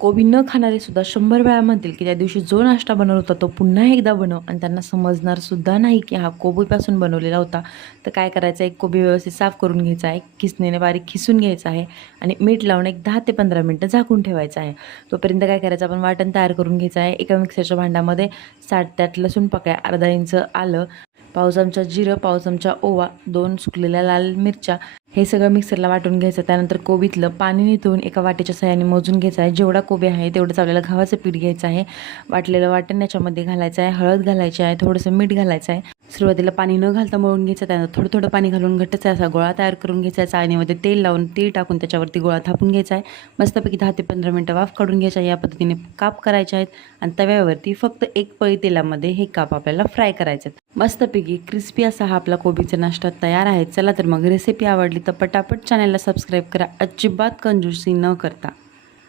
कोबी न खाणारे सुद्धा 100 वेळा म्हणतील की त्या दिवशी जो नाश्ता बनवला होता तो पुन्हा एकदा बनव, आणि त्यांना समजणार सुद्धा नाही की हा कोबीपासून बनवलेला होता. तर काय करायचं, एक कोबी व्यवस्थित साफ करून घ्यायचा आहे, किसणीने बारीक खिसून घ्यायचा आहे आणि मीठ लावून एक 10 ते 15 मिनटं झाकून ठेवायचं आहे. तोपर्यंत काय करायचं, आपण वाटण तयार करून घ्यायचं आहे. एका मिक्सरच्या भांड्यामध्ये 60 त्यात लसूण पाकळ्या, अर्धा इंच आलं, पाव चमचा जिरं, पाव चमचा ओवा, 2 सुकलेल्या लाल मिरच्या, हे सगळं मिक्सरला वाटून घ्यायचं. त्यानंतर कोबीतलं पाणी निथळून एका वाटीच्या सहाय्याने मोजून घ्यायचं आहे. जेवढा कोबी आहे तेवढंच आपल्याला गव्हाचं पीठ घ्यायचं आहे. वाटलेलं वाटण याच्यामध्ये घालायचं आहे, हळद घालायची आहे, थोडंसं मीठ घालायचं आहे. सुरुवातीला पाणी न घालता मळून घ्यायचं. त्यानंतर थोडं थोडं पाणी घालून घट्टचा असा गोळा तयार करून घ्यायचा आहे. चाळणीमध्ये तेल लावून तेल टाकून त्याच्यावरती गोळा थापून घ्यायचा आहे. मस्तपैकी 10 ते 15 मिनटं वाफ काढून घ्यायच्या. या पद्धतीने काप करायचे आहेत आणि तव्यावरती फक्त एक पळी तेलामध्ये हे काप आपल्याला फ्राय करायचे आहेत. मस्तपैकी क्रिस्पी असा हा आपला कोबीचा नाश्ता तयार आहे. चला तर मग रेसिपी आवडली तर पटापट चॅनलला सबस्क्राईब करा, अजिबात कंजूसी न करता.